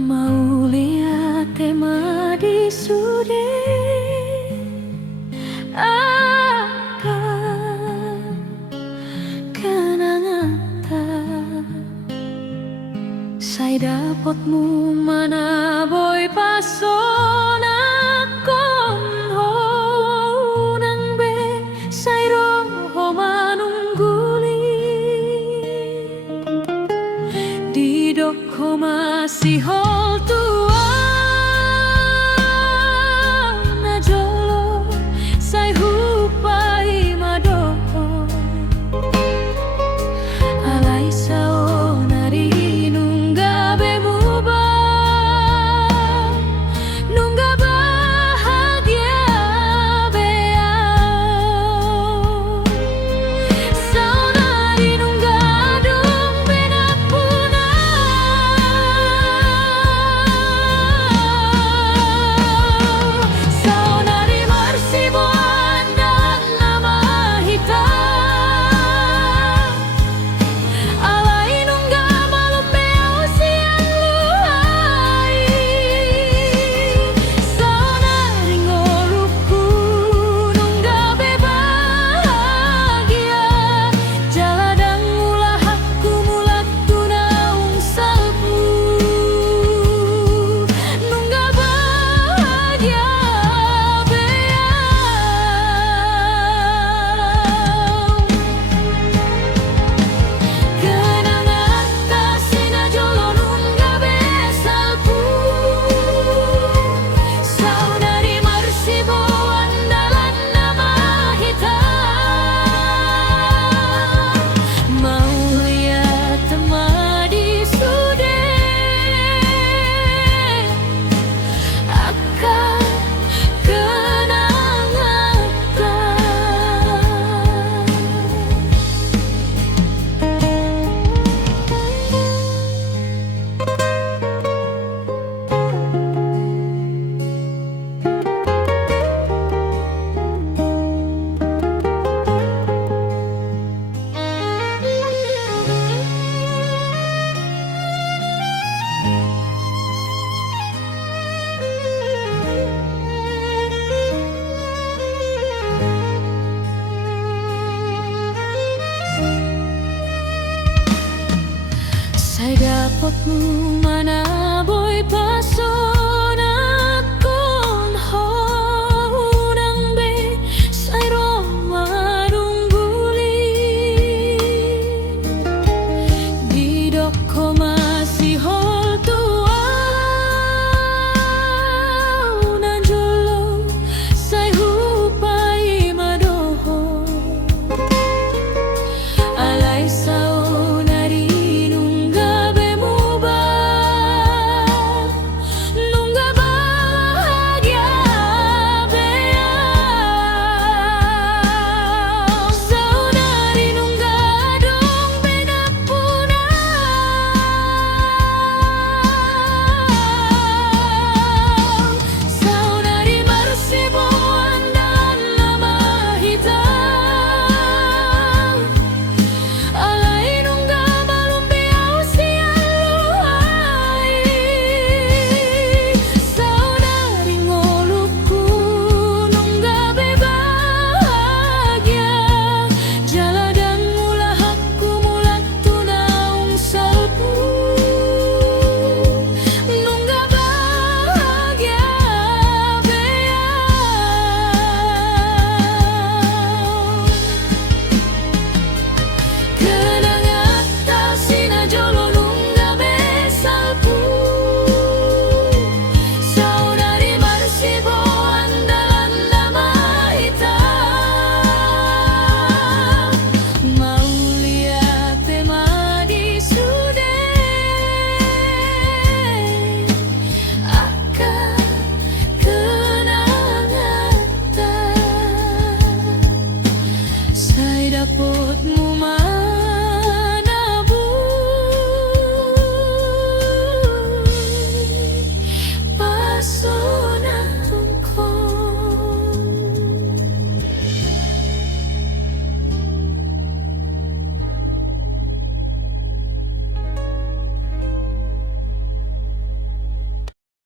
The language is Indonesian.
Mau lihat tema di sude akan kenangan Sai dapotmu mana boy pasona kon ho nang be sai roho manungguli di doko masih hol tua na jolo sai hupai madoho alai sao nari nungga bemuba nungga bahagia beau sao nari nungga dung benapuna sao nari marsibuan dan nama hitam alai nungga malum beau siang luai sao nari ngoluku nungga bebahagia jaladang ulah hakku mulakku naung salpu nungga bahagia beau kenangan tasina jolo nungga besalpu sao nari marsibo andalan nama hitam mau lihat tema di sude akan kenangan Sai dapotmu mana boy paso